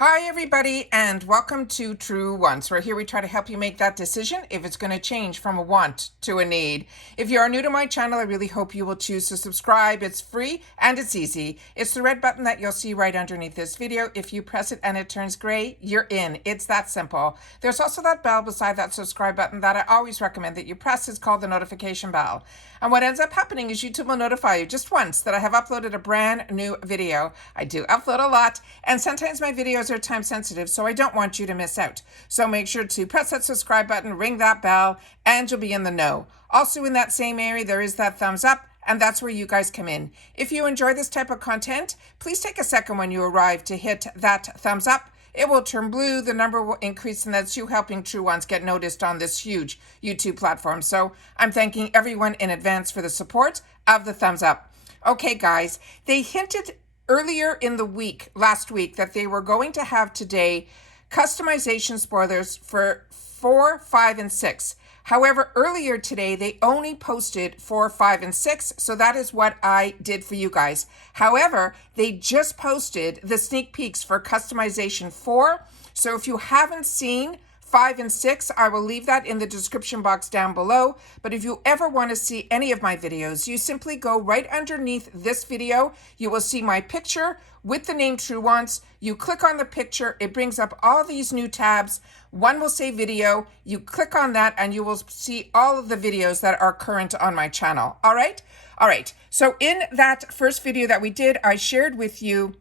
Hi everybody and welcome to True Wants, where here we try to help you make that decision if it's going to change from a want to a need. If you are new to my channel, I really hope you will choose to subscribe. It's free and it's easy. It's the red button that you'll see right underneath this video. If you press it and it turns gray, you're in. It's that simple. There's also that bell beside that subscribe button that I always recommend that you press. It's called the notification bell. And what ends up happening is YouTube will notify you just once that I have uploaded a brand new video. I do upload a lot, and sometimes my videos are time sensitive, so I don't want you to miss out. So make sure to press that subscribe button, ring that bell, and you'll be in the know. Also in that same area, there is that thumbs up, and that's where you guys come in. If you enjoy this type of content, please take a second when you arrive to hit that thumbs up. It will turn blue, the number will increase, and that's you helping True Ones get noticed on this huge YouTube platform. So I'm thanking everyone in advance for the support of the thumbs up. Okay, guys, they hinted earlier in the week, last week, that they were going to have today customization spoilers for 4, 5, and 6. However, earlier today, they only posted 4, 5, and 6, so that is what I did for you guys. However, they just posted the sneak peeks for customization 4, so if you haven't seen 5 and 6, I will leave that in the description box down below. But if you ever want to see any of my videos, you simply go right underneath this video. You will see my picture with the name True Wants. You click on the picture, it brings up all these new tabs. One will say video. You click on that and you will see all of the videos that are current on my channel. All right? All right. So in that first video that we did, I shared with you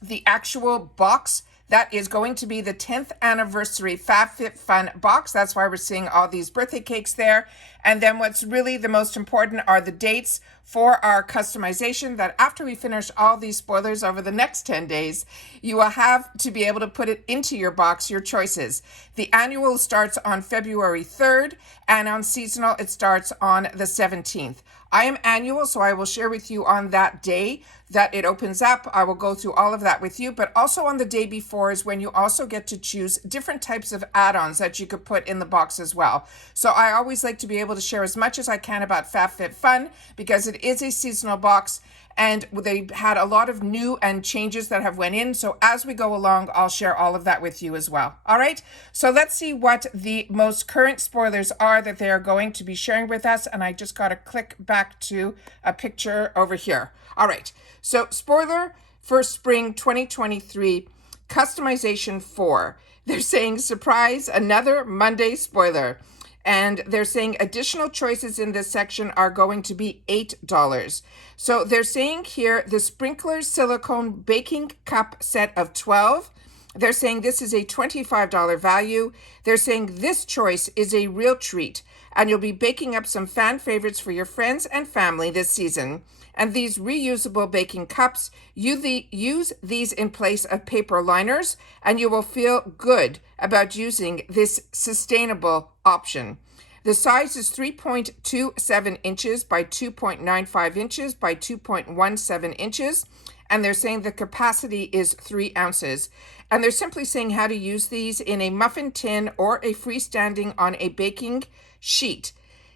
the actual box that is going to be the 10th anniversary FABFITFUN box. That's why we're seeing all these birthday cakes there. And then what's really the most important are the dates for our customization, that after we finish all these spoilers over the next 10 days, you will have to be able to put it into your box, your choices. The annual starts on February 3rd, and on seasonal, it starts on the 17th. I am annual, so I will share with you on that day that it opens up. I will go through all of that with you, but also on the day before is when you also get to choose different types of add-ons that you could put in the box as well. So I always like to be able to share as much as I can about FABFITFUN because it is a seasonal box and they had a lot of new and changes that have went in. So as we go along, I'll share all of that with you as well. All right, so let's see what the most current spoilers are that they are going to be sharing with us. And I just got to click back to a picture over here. All right, so spoiler for spring 2023, customization 4. They're saying surprise, another Monday spoiler. And they're saying additional choices in this section are going to be $8. So they're saying here the sprinkler silicone baking cup set of 12. They're saying this is a $25 value. They're saying this choice is a real treat, and you'll be baking up some fan favorites for your friends and family this season. And these reusable baking cups, use these in place of paper liners, and you will feel good about using this sustainable option. The size is 3.27 inches by 2.95 inches by 2.17 inches. And they're saying the capacity is 3 ounces. And they're simply saying how to use these in a muffin tin or a freestanding on a baking sheet.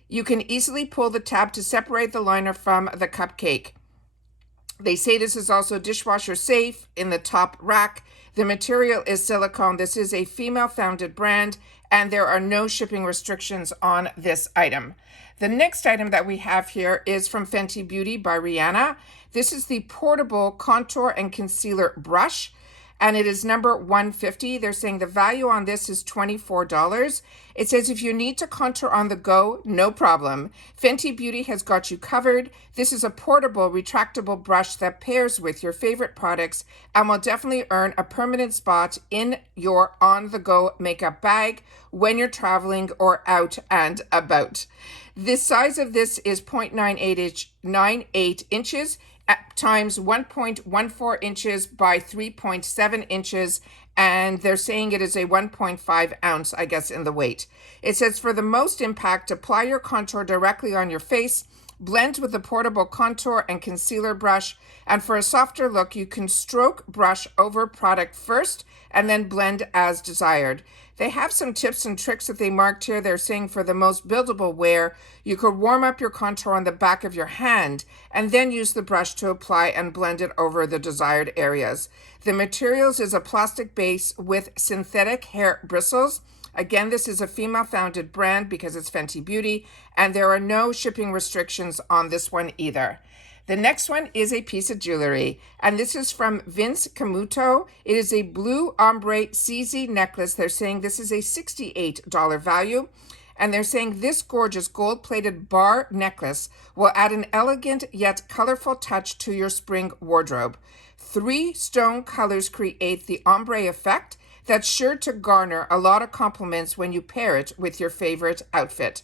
You can easily pull the tab to separate the liner from the cupcake. They say this is also dishwasher safe in the top rack. The material is silicone. This is a female-founded brand, and there are no shipping restrictions on this item. The next item that we have here is from Fenty Beauty by Rihanna. This is the portable contour and concealer brush, and it is number 150. They're saying the value on this is $24. It says if you need to contour on the go, no problem. Fenty Beauty has got you covered. This is a portable, retractable brush that pairs with your favorite products and will definitely earn a permanent spot in your on-the-go makeup bag when you're traveling or out and about. The size of this is 0.98 inches times 1.14 inches by 3.7 inches, and they're saying it is a 1.5 ounce, I guess, in the weight. It says for the most impact, apply your contour directly on your face blend with the portable contour and concealer brush, and for a softer look, you can stroke brush over product first and then blend as desired. They have some tips and tricks that they marked here. They're saying for the most buildable wear, you could warm up your contour on the back of your hand and then use the brush to apply and blend it over the desired areas. The materials is a plastic base with synthetic hair bristles. Again, this is a female-founded brand because it's Fenty Beauty, and there are no shipping restrictions on this one either. The next one is a piece of jewelry, and this is from Vince Camuto. It is a blue ombre CZ necklace. They're saying this is a $68 value, and they're saying this gorgeous gold-plated bar necklace will add an elegant yet colorful touch to your spring wardrobe. 3 stone colors create the ombre effect that's sure to garner a lot of compliments when you pair it with your favorite outfit.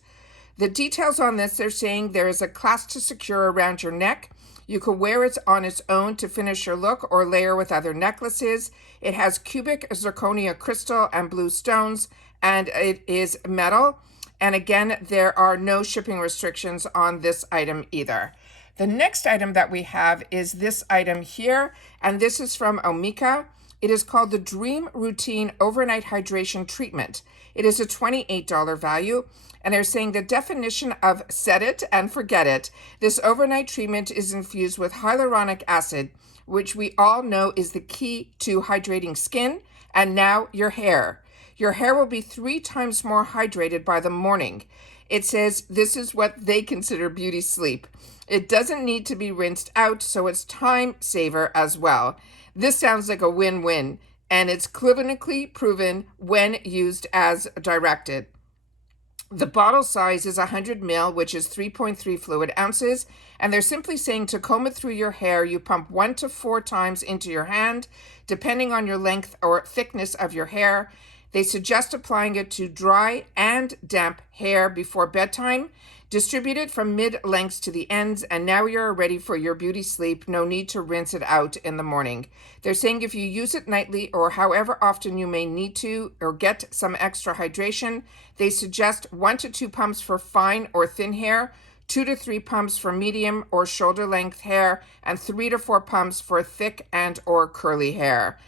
The details on this, they're saying there is a clasp to secure around your neck. You can wear it on its own to finish your look or layer with other necklaces. It has cubic zirconia crystal and blue stones, and it is metal. And again, there are no shipping restrictions on this item either. The next item that we have is this item here, and this is from Omika. It is called the Dream Routine Overnight Hydration Treatment. It is a $28 value, and they're saying the definition of set it and forget it. This overnight treatment is infused with hyaluronic acid, which we all know is the key to hydrating skin, and now your hair. Your hair will be 3 times more hydrated by the morning. It says this is what they consider beauty sleep. It doesn't need to be rinsed out, so it's time saver as well. This sounds like a win-win, and it's clinically proven when used as directed. The bottle size is 100 ml, which is 3.3 fluid ounces, and they're simply saying to comb it through your hair, you pump 1 to 4 times into your hand, depending on your length or thickness of your hair. They suggest applying it to dry and damp hair before bedtime. Distribute it from mid-lengths to the ends, and now you're ready for your beauty sleep. No need to rinse it out in the morning. They're saying if you use it nightly or however often you may need to or get some extra hydration, they suggest 1 to 2 pumps for fine or thin hair, 2 to 3 pumps for medium or shoulder length hair, and 3 to 4 pumps for thick and or curly hair.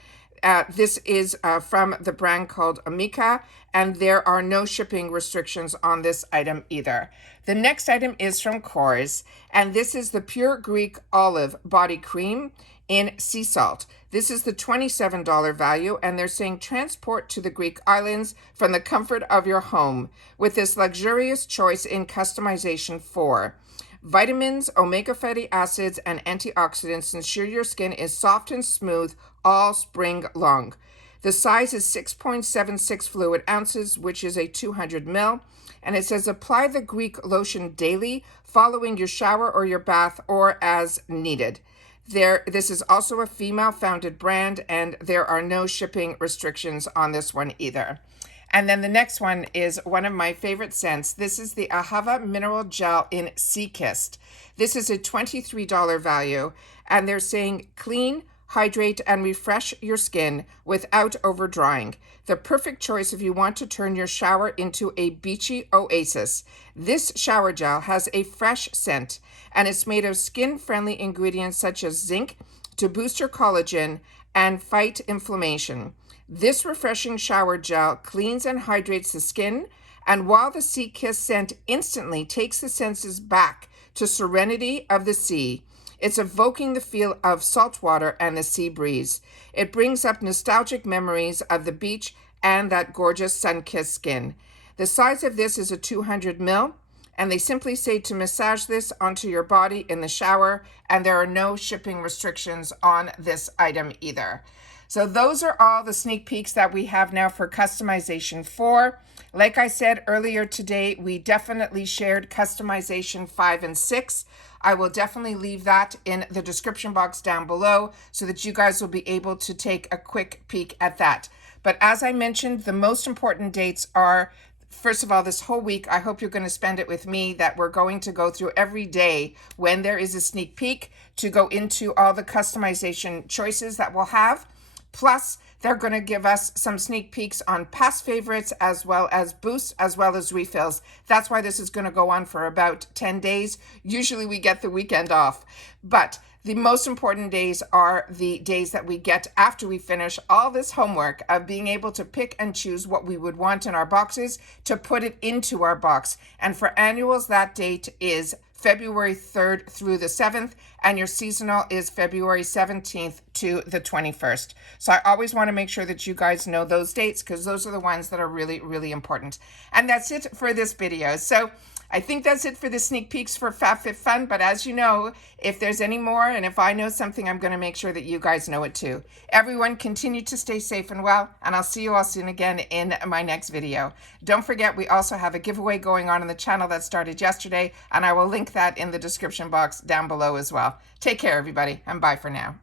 This is from the brand called Omika, and there are no shipping restrictions on this item either. The next item is from Kors, and this is the Pure Greek Olive Body Cream in Sea Salt. This is the $27 value, and they're saying transport to the Greek islands from the comfort of your home with this luxurious choice in customization for vitamins, omega fatty acids, and antioxidants ensure your skin is soft and smooth all spring long. The size is 6.76 fluid ounces, which is a 200 ml, and it says apply the Greek lotion daily following your shower or your bath or as needed. This is also a female-founded brand, and there are no shipping restrictions on this one either. And then the next one is one of my favorite scents. This is the Ahava Mineral Gel in Sea Kissed. This is a $23 value, and they're saying clean, hydrate, and refresh your skin without over-drying. The perfect choice if you want to turn your shower into a beachy oasis. This shower gel has a fresh scent, and it's made of skin-friendly ingredients such as zinc to boost your collagen and fight inflammation. This refreshing shower gel cleans and hydrates the skin, and while the Sea Kiss scent instantly takes the senses back to serenity of the sea, it's evoking the feel of salt water and the sea breeze. It brings up nostalgic memories of the beach and that gorgeous sun-kissed skin. The size of this is a 200 ml, and they simply say to massage this onto your body in the shower, and there are no shipping restrictions on this item either. So those are all the sneak peeks that we have now for customization 4. Like I said earlier today, we definitely shared customization 5 and 6. I will definitely leave that in the description box down below so that you guys will be able to take a quick peek at that. But as I mentioned, the most important dates are, first of all, this whole week, I hope you're going to spend it with me, that we're going to go through every day when there is a sneak peek to go into all the customization choices that we'll have. Plus, they're going to give us some sneak peeks on past favorites as well as boosts as well as refills. That's why this is going to go on for about 10 days. Usually we get the weekend off, but the most important days are the days that we get after we finish all this homework of being able to pick and choose what we would want in our boxes to put it into our box. And for annuals, that date is February 3rd through the 7th, and your seasonal is February 17th to the 21st. So I always want to make sure that you guys know those dates because those are the ones that are really, really important. And that's it for this video. So I think that's it for the sneak peeks for FABFITFUN, but as you know, if there's any more and if I know something, I'm going to make sure that you guys know it too. Everyone continue to stay safe and well, and I'll see you all soon again in my next video. Don't forget, we also have a giveaway going on the channel that started yesterday, and I will link that in the description box down below as well. Take care, everybody, and bye for now.